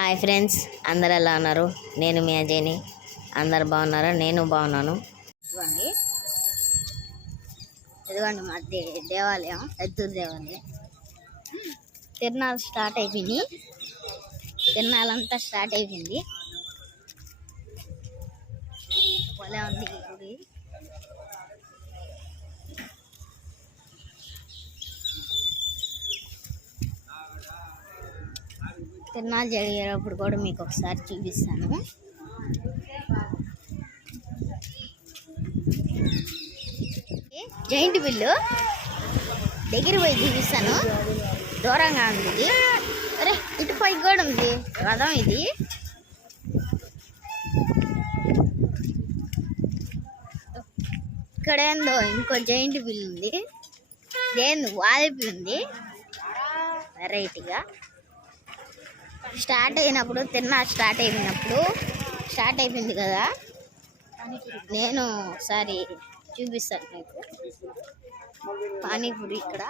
Hi friends, అందరు ఎలా ఉన్నారు? నేను మీ అజయ్ని. అందరు బాగున్నారా? నేను బాగున్నాను. ఇదిగోండి ఇదిగోండి మా దేవాలయం, ఎద్దూరు దేవాలయం. తిరునాళ్ళు స్టార్ట్ అయిపోయింది. తిరునాళ్ళంతా స్టార్ట్ అయిపోయింది. భలే ఉంది ఈ గుడి. తిరునాళ్ళు జరిగేటప్పుడు కూడా మీకు ఒకసారి చూపిస్తాను. జైంట్ బిల్లు దగ్గర పోయి చూపిస్తాను. దూరంగా ఉంది ఇది. అరే, ఇటు పైకి కూడా ఉంది రథం. ఇది ఇక్కడ ఏందో ఇంకో జైంట్ బిల్ ఉంది. దేని వాలిపి ఉంది వెరైటీగా. స్టార్ట్ అయిపోయింది కదా, నేను ఒకసారి చూపిస్తాను మీకు. పానీపూరి ఇక్కడ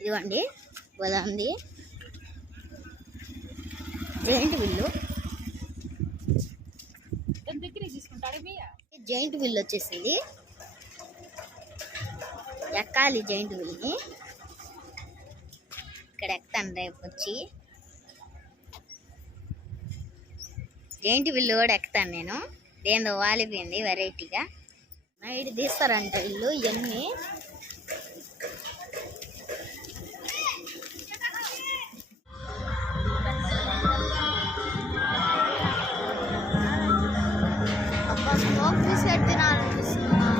ఇదిగోండి, బాగా ఉంది. జైంట్ బిల్లు వచ్చేసింది. ఎక్కాలి జైంట్ బిల్ని. ఇక్కడ ఎక్కుతాను రేపు వచ్చి. జైంట్ బిల్లు కూడా ఎక్కుతాను నేను. దేందో వాలిపోయింది వెరైటీగా. నైట్ తీస్తారంట ఇల్లు ఇవన్నీ. అబ్బా, స్మోక్ బిస్కెట్ తినాలనిపిస్తున్నా.